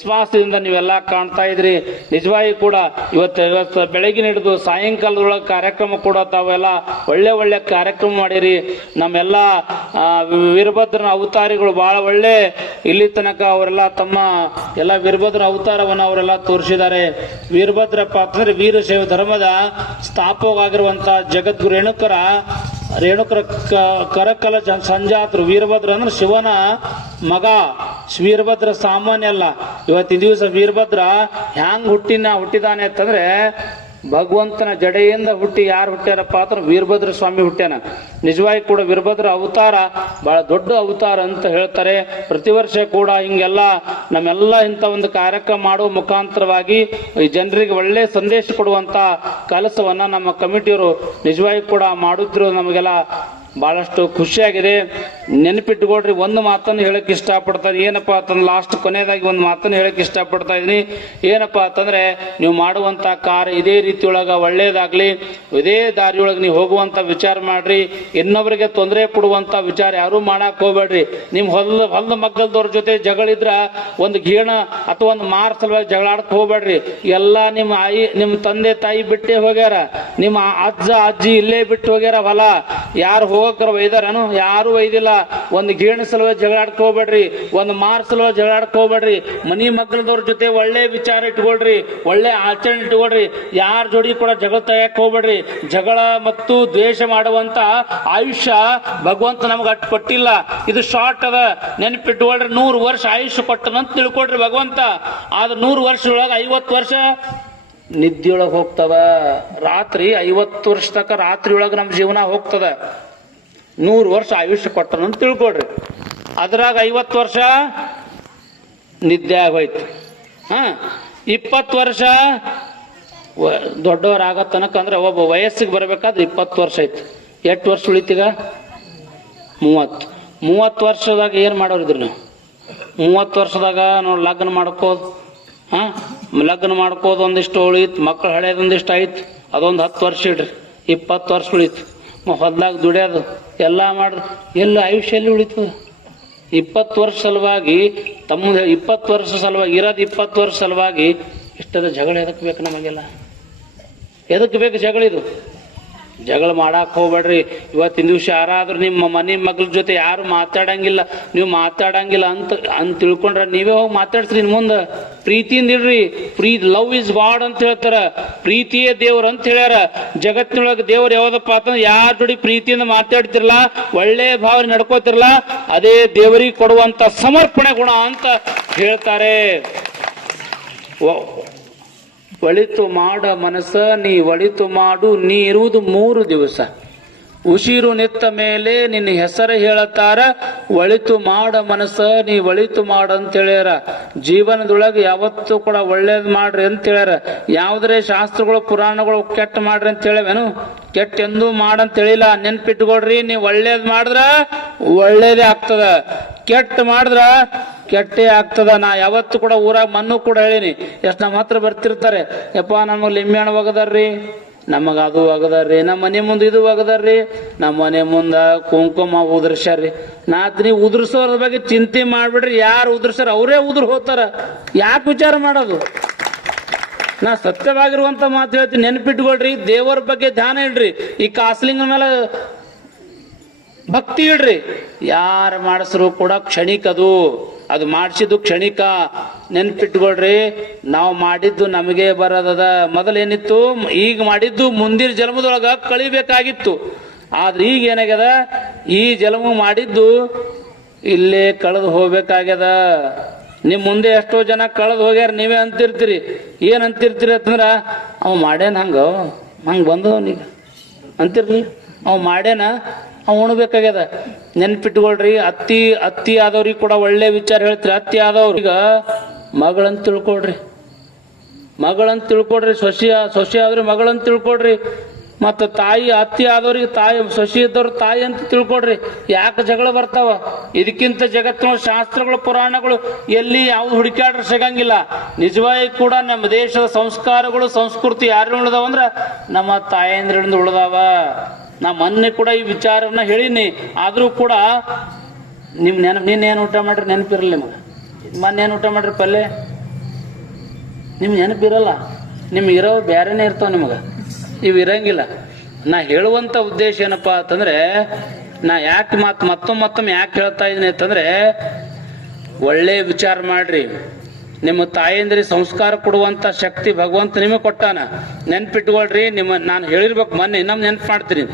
ವಿಶ್ವಾಸದಿಂದ ನೀವೆಲ್ಲ ಕಾಣ್ತಾ ಇದ್ರಿ. ನಿಜವಾಗಿ ಕೂಡ ಇವತ್ತು ಬೆಳಗಿನ ಹಿಡಿದು ಸಾಯಂಕಾಲದೊಳಗೆ ಕಾರ್ಯಕ್ರಮ ಕೂಡ ತಾವೆಲ್ಲ ಒಳ್ಳೆ ಒಳ್ಳೆ ಕಾರ್ಯಕ್ರಮ ಮಾಡಿರಿ. ನಮ್ಮೆಲ್ಲ ವೀರಭದ್ರನ ಅವತಾರಿಗಳು ಬಹಳ ಒಳ್ಳೆ ಇಲ್ಲಿ ತನಕ ಅವರೆಲ್ಲ ತಮ್ಮ ಎಲ್ಲ ವೀರಭದ್ರ ಅವತಾರವನ್ನು ಅವರೆಲ್ಲ ತೋರಿಸಿದ್ದಾರೆ. ವೀರಭದ್ರಪ್ಪ ಅಂತಂದ್ರೆ ವೀರಶೈವ ಧರ್ಮದ ಸ್ಥಾಪಕವಾಗಿರುವಂತ ಜಗದ್ಗುರು ರೇಣುಕರ ಕರಕಲ ಸಂಜಾತರು. ವೀರಭದ್ರ ಅಂದ್ರೆ ಶಿವನ ಮಗ. ವೀರಭದ್ರ ಸಾಮಾನ್ಯ ಅಲ್ಲ. ಇವತ್ತಿನ ದಿವಸ ವೀರಭದ್ರ ಹ್ಯಾಂಗ್ ಹುಟ್ಟಿದಾನೆ ಅಂತಂದ್ರೆ ಭಗವಂತನ ಜಡೆಯಿಂದ ಹುಟ್ಟಿ ಯಾರು ಹುಟ್ಟ್ಯಾರಪ್ಪ ಅಂದ್ರೆ ವೀರಭದ್ರ ಸ್ವಾಮಿ ಹುಟ್ಟ್ಯಾನ. ನಿಜವಾಗಿ ಕೂಡ ವೀರಭದ್ರ ಅವತಾರ ಬಹಳ ದೊಡ್ಡ ಅವತಾರ ಅಂತ ಹೇಳ್ತಾರೆ. ಪ್ರತಿ ವರ್ಷ ಕೂಡ ಹಿಂಗೆಲ್ಲ ನಮ್ಮೆಲ್ಲ ಇಂಥ ಒಂದು ಕಾರ್ಯಕ್ರಮ ಮಾಡುವ ಮುಖಾಂತರವಾಗಿ ಈ ಜನರಿಗೆ ಒಳ್ಳೆ ಸಂದೇಶ ಕೊಡುವಂತ ಕೆಲಸವನ್ನ ನಮ್ಮ ಕಮಿಟಿಯವರು ನಿಜವಾಗಿ ಕೂಡ ಮಾಡಿದ್ರು. ನಮಗೆಲ್ಲ ಬಹಳಷ್ಟು ಖುಷಿಯಾಗಿದೆ. ನೆನಪಿಟ್ಟುಕೊಡ್ರಿ, ಒಂದು ಮಾತನ್ನು ಹೇಳಕ್ ಇಷ್ಟಪಡ್ತಾರೆ. ಏನಪ್ಪಾ ಅಂತಂದ್ರೆ ಲಾಸ್ಟ್ ಕೊನೆಯದಾಗಿ ಒಂದು ಮಾತನ್ನು ಹೇಳಕ್ ಇಷ್ಟಪಡ್ತಾ ಇದೀನಿ. ಏನಪ್ಪಾ ಅಂತಂದ್ರೆ ನೀವು ಮಾಡುವಂತ ಕಾರ್ಯ ಇದೇ ರೀತಿಯೊಳಗ ಒಳ್ಳೇದಾಗ್ಲಿ, ಇದೇ ದಾರಿಯೊಳಗೆ ನೀವು ಹೋಗುವಂತ ವಿಚಾರ ಮಾಡ್ರಿ. ಇನ್ನೊಬ್ಬರಿಗೆ ತೊಂದರೆ ಕೊಡುವಂತ ವಿಚಾರ ಯಾರು ಮಾಡಕ್ ಹೋಗ್ಬೇಡ್ರಿ. ನಿಮ್ ಹೊಲದ ಮಗ್ಗಲ್ದವ್ರ ಜೊತೆ ಜಗಳಿದ್ರ ಒಂದು ಗೀಣ ಅಥವಾ ಒಂದು ಮಾರ್ ಸಲುವಾಗಿ ಜಗಳಾಡಕ್ ಹೋಗ್ಬೇಡ್ರಿ. ಎಲ್ಲಾ ನಿಮ್ಮ ತಂದೆ ತಾಯಿ ಬಿಟ್ಟೇ ಹೋಗ್ಯಾರ. ನಿಮ್ಮ ಅಜ್ಜಿ ಇಲ್ಲೇ ಬಿಟ್ಟು ಹೋಗ್ಯಾರ. ಹೊಲ ಯಾರು ಹೋಗಕ್ರ ಒಯ್ದಾರನು? ಯಾರು ಒಯ್ದಿಲ್ಲ. ಒಂದು ಗೀಣ ಸಲುವಾಗಿ ಜಗಳಾಡಕ್ ಹೋಗ್ಬೇಡ್ರಿ. ಒಂದು ಮಾರ್ ಸಲುವಾಗಿ ಜಗಳಾಡಕ್ ಹೋಗ್ಬೇಡ್ರಿ. ಮನಿ ಮಕ್ಕಳದವ್ರ ಜೊತೆ ಒಳ್ಳೆ ವಿಚಾರ ಇಟ್ಕೊಳ್ರಿ, ಒಳ್ಳೆ ಆಚರಣೆ ಇಟ್ಕೊಳ್ರಿ. ಯಾರ ಜೋಡಿ ಕೂಡ ಜಗಳ ತೆಗೆಯಕ್ ಹೋಗ್ಬೇಡ್ರಿ. ಜಗಳ ಮತ್ತು ದ್ವೇಷ ಮಾಡುವಂತ ಆಯುಷ್ಯ ಭಗವಂತ ನಮ್ಗೆ ಅಟ್ಟು ಕೊಟ್ಟಿಲ್ಲ. ಇದು ಶಾರ್ಟ್ ಅದ, ನೆನಪಿಟ್ಕೊಳ್ರಿ. 100 ವರ್ಷ ಆಯುಷ್ಯ ಕೊಟ್ಟನಂತ ತಿಳ್ಕೊಳ್ರಿ ಭಗವಂತ. ಆದ್ರೆ 100 ವರ್ಷದೊಳಗೆ 50 ವರ್ಷ ನಿದ್ದೆಯೊಳಗೆ ಹೋಗ್ತದ. ರಾತ್ರಿ 50 ವರ್ಷ ತನಕ ರಾತ್ರಿ ಒಳಗೆ ನಮ್ಮ ಜೀವನ ಹೋಗ್ತದ. 100 ವರ್ಷ ಆಯುಷ್ಯ ಕೊಟ್ಟನಂತ ತಿಳ್ಕೊಳ್ರಿ. ಅದ್ರಾಗ 50 ವರ್ಷ ನಿದ್ದೆ ಆಗೋಯ್ತು. 20 ವರ್ಷ ದೊಡ್ಡವರಾಗ ತನಕ ಅಂದ್ರೆ ಒಬ್ಬ ವಯಸ್ಸಿಗೆ ಬರ್ಬೇಕಾದ್ರೆ 20 ವರ್ಷ ಆಯ್ತು. 8 ವರ್ಷ ಉಳಿತೀಗ 30 ವರ್ಷದಾಗ ಏನ್ ಮಾಡೋರಿದ್ರಿ ನೀವು? 30 ವರ್ಷದಾಗ ನೋಡಿ ಲಗ್ನ ಮಾಡ್ಕೋದು. ಲಗ್ನ ಮಾಡ್ಕೋದು ಒಂದಿಷ್ಟು ಉಳಿತು, ಮಕ್ಕಳು ಹಳೆಯದೊಂದಿಷ್ಟು ಆಯ್ತು. ಅದೊಂದು 10 ವರ್ಷ ಇಡ್ರಿ, 20 ವರ್ಷ ಉಳಿತು. ಹೊಲ್ದಾಗ ದುಡಿಯೋದು ಎಲ್ಲ ಮಾಡ್ರಿ, ಎಲ್ಲ ಆಯುಷ್ಯ ಎಲ್ಲಿ ಉಳಿತು? 20 ವರ್ಷ ಸಲುವಾಗಿ ತಮ್ಮ 20 ವರ್ಷ ಸಲುವಾಗಿ ಇರೋದು 20 ವರ್ಷ ಸಲುವಾಗಿ ಇಷ್ಟದ ಜಗಳ ಎದಕ್ಕೆ ಬೇಕು? ನಮಗೆಲ್ಲ ಎದಕ್ಕೆ ಬೇಕು ಜಗಳ? ಇದು ಜಗಳ ಮಾಡಕ್ ಹೋಗ್ಬೇಡ್ರಿ. ಇವತ್ತಿನ ದಿವಸ ಯಾರಾದ್ರೂ ನಿಮ್ಮ ಮನೆ ಮಗಳ ಜೊತೆ ಯಾರು ಮಾತಾಡಂಗಿಲ್ಲ, ನೀವು ಮಾತಾಡಂಗಿಲ್ಲ ಅಂತ ತಿಳ್ಕೊಂಡ್ರ ನೀವೇ ಹೋಗಿ ಮಾತಾಡ್ಸ್ರಿ. ಮುಂದೆ ಪ್ರೀತಿಯಿಂದ ಇಡ್ರಿ. ಲವ್ ಇಸ್ ಗಾಡ್ ಅಂತ ಹೇಳ್ತಾರ. ಪ್ರೀತಿಯೇ ದೇವ್ರ ಅಂತ ಹೇಳ್ಯಾರ. ಜಗತ್ತಿನೊಳಗೆ ದೇವ್ರು ಯಾವ್ದಪ್ಪ ಅಂತಂದ್ರೆ ಯಾರ ಜೋಡಿ ಪ್ರೀತಿಯಿಂದ ಮಾತಾಡ್ತಿರಲ್ಲ, ಒಳ್ಳೆ ಭಾವನೆ ನಡ್ಕೋತಿರಲ್ಲ, ಅದೇ ದೇವರಿಗೆ ಕೊಡುವಂತ ಸಮರ್ಪಣೆ ಗುಣ ಅಂತ ಹೇಳ್ತಾರೆ. ಒಳಿತು ಮಾಡ ಮನಸ್ಸ ನೀ ಒಳಿತು ಮಾಡು, ನೀ ಇರುವುದು 3 ದಿವಸ. ಉಸಿರು ನಿತ್ತ ಮೇಲೆ ನಿನ್ನ ಹೆಸರು ಹೇಳತಾರ. ಒಳಿತು ಮಾಡ ಮನಸ್ಸ ನೀ ಒಳಿತು ಮಾಡು ಅಂತ ಹೇಳ್ಯಾರ. ಜೀವನದೊಳಗೆ ಯಾವತ್ತೂ ಕೂಡ ಒಳ್ಳೇದ್ ಮಾಡ್ರಿ ಅಂತ ಹೇಳ್ಯಾರ. ಯಾವ್ದ್ರೆ ಶಾಸ್ತ್ರಗಳು ಪುರಾಣಗಳು ಕೆಟ್ಟ ಮಾಡ್ರಿ ಅಂತ ಹೇಳವೇನು? ಕೆಟ್ಟ ಎಂದೂ ಮಾಡಂತ ಹೇಳಿಲ್ಲ. ನೆನ್ಪಿಟ್ಕೊಡ್ರಿ, ನೀವು ಒಳ್ಳೇದ್ ಮಾಡಿದ್ರ ಒಳ್ಳೇದೇ ಆಗ್ತದ, ಕೆಟ್ಟ ಮಾಡಿದ್ರ ಕೆಟ್ಟೇ ಆಗ್ತದ. ನಾ ಯಾವತ್ತು ಕೂಡ ಊರಾಗ ಮಣ್ಣು ಕೂಡ ಹೇಳಿನಿ. ಎಷ್ಟು ನಮ್ಮ ಹತ್ರ ಬರ್ತಿರ್ತಾರೆ, ಯಪ್ಪ ನಮಗ್ ಲಿಂಬೆ ಹಣ್ಣು ಒಗದಾರ್ರಿ, ನಮಗ ಅದು ಒಗದಾರ್ರಿ, ನಮ್ಮ ಮನೆ ಮುಂದೆ ಇದು ಒಗದಾರ್ರಿ, ನಮ್ಮ ಮನೆ ಮುಂದ ಕುಂಕುಮ ಉದುರ್ಸ್ಯಾರ್ರಿ. ನೀವು ಉದುರ್ಸೋರ ಬಗ್ಗೆ ಚಿಂತೆ ಮಾಡ್ಬಿಡ್ರಿ. ಯಾರು ಉದುರ್ಸಾರ ಅವರೇ ಉದುರ್ ಹೋಗ್ತಾರ. ಯಾಕೆ ವಿಚಾರ ಮಾಡೋದು? ನಾ ಸತ್ಯವಾಗಿರುವಂತ ಮಾತು ಹೇಳ್ತೀನಿ, ನೆನ್ಪಿಟ್ಕೊಳ್ರಿ. ದೇವರ ಬಗ್ಗೆ ಧ್ಯಾನ ಇಡ್ರಿ. ಈ ಕಾಸ್ಲಿಂಗ ಮೇಲೆ ಭಕ್ತಿ ಇಡ್ರಿ. ಯಾರು ಮಾಡಿಸ್ರು ಕೂಡ ಕ್ಷಣಿಕ, ಅದು ಮಾಡಿಸಿದ್ದು ಕ್ಷಣಿಕ. ನೆನ್ಪಿಟ್ಕೊಳ್ರಿ, ನಾವು ಮಾಡಿದ್ದು ನಮಗೆ ಬರೋದದ. ಮೊದಲೇನಿತ್ತು, ಈಗ ಮಾಡಿದ್ದು ಮುಂದಿನ ಜನ್ಮದೊಳಗ ಕಳಿಬೇಕಾಗಿತ್ತು. ಆದ್ರೆ ಈಗ ಏನಾಗ್ಯದ, ಈ ಜನ್ಮ ಮಾಡಿದ್ದು ಇಲ್ಲೇ ಕಳೆದು ಹೋಗ್ಬೇಕಾಗ್ಯದ. ನಿಮ್ ಮುಂದೆ ಎಷ್ಟೋ ಜನ ಕಳೆದು ಹೋಗ್ಯಾರ. ನೀವೇ ಅಂತಿರ್ತೀರಿ. ಏನ್ ಅಂತಿರ್ತೀರಿ ಅಂತಂದ್ರ, ಅವ್ ಮಾಡ್ಯಾನ ಹಂಗ ಬಂದವನೀಗ ಅಂತಿರ್ಲಿ. ಅವ್ ಮಾಡ್ಯಾನ, ಅವ್ ಉಣ್ಬೇಕಾಗ್ಯದ. ನೆನ್ಪಿಟ್ಕೊಳ್ರಿ. ಅತ್ತಿ ಆದವ್ರಿಗೆ ಕೂಡ ಒಳ್ಳೆ ವಿಚಾರ ಹೇಳ್ತೀರಿ. ಅತ್ತಿ ಆದವ್ರು ಈಗ ಮಗಳಂತ ತಿಳ್ಕೊಳ್ರಿ. ಸೊಸೆ ಆದ್ರಿ ಮಗಳಂತ ತಿಳ್ಕೊಳ್ರಿ. ಮತ್ತ ತಾಯಿ ಅತ್ತಿ ಆದವ್ರಿಗೆ ಸೊಸೆ ಇದ್ದವ್ರು ತಾಯಿ ಅಂತ ತಿಳ್ಕೊಡ್ರಿ. ಯಾಕೆ ಜಗಳ ಬರ್ತಾವ? ಇದಕ್ಕಿಂತ ಜಗತ್ತಿನ ಶಾಸ್ತ್ರಗಳು ಪುರಾಣಗಳು ಎಲ್ಲಿ ಯಾವ್ದು ಹುಡುಕಾಡ್ರೆ ಸಿಗಂಗಿಲ್ಲ. ನಿಜವಾಗಿ ಕೂಡ ನಮ್ಮ ದೇಶದ ಸಂಸ್ಕಾರಗಳು ಸಂಸ್ಕೃತಿ ಯಾರು ಉಳಿದಾವಂದ್ರ ನಮ್ಮ ತಾಯಂದ್ರಿಂದ ಉಳಿದಾವ. ನಾ ಮೊನ್ನೆ ಕೂಡ ಈ ವಿಚಾರವನ್ನ ಹೇಳಿನಿ. ಆದ್ರೂ ಕೂಡ ನಿಮ್ ನೀನೇನು ಊಟ ಮಾಡ್ರಿ ನೆನಪಿರಲಿ. ನಿಮಗೆ ಮೊನ್ನೆ ಏನು ಊಟ ಮಾಡ್ರಿ? ಪಲ್ಯ ನಿಮ್ಗೆ ನೆನಪಿರಲ್ಲ, ನಿಮ್ಗೆ ಇರೋ ಬೇರೆನೇ ಇರ್ತಾವ, ನಿಮಗೆ ಇವು ಇರಂಗಿಲ್ಲ. ನಾ ಹೇಳುವಂಥ ಉದ್ದೇಶ ಏನಪ್ಪ ಅಂತಂದ್ರೆ, ನಾ ಯಾಕೆ ಮತ್ತೊಮ್ಮೆ ಯಾಕೆ ಹೇಳ್ತಾ ಇದ್ದೀನಿ ಅಂತಂದ್ರೆ, ಒಳ್ಳೆ ವಿಚಾರ ಮಾಡ್ರಿ. ನಿಮ್ಮ ತಾಯಂದ್ರಿ ಸಂಸ್ಕಾರ ಕೊಡುವಂತ ಶಕ್ತಿ ಭಗವಂತ ನಿಮಗೆ ಕೊಟ್ಟಾನ. ನೆನ್ಪಿಟ್ಕೊಳ್ರಿ. ನಾನು ಹೇಳಿರ್ಬೇಕು ಮೊನ್ನೆ, ಇನ್ನೊಮ್ಮೆ ನೆನ್ಪು ಮಾಡ್ತೀನಿ.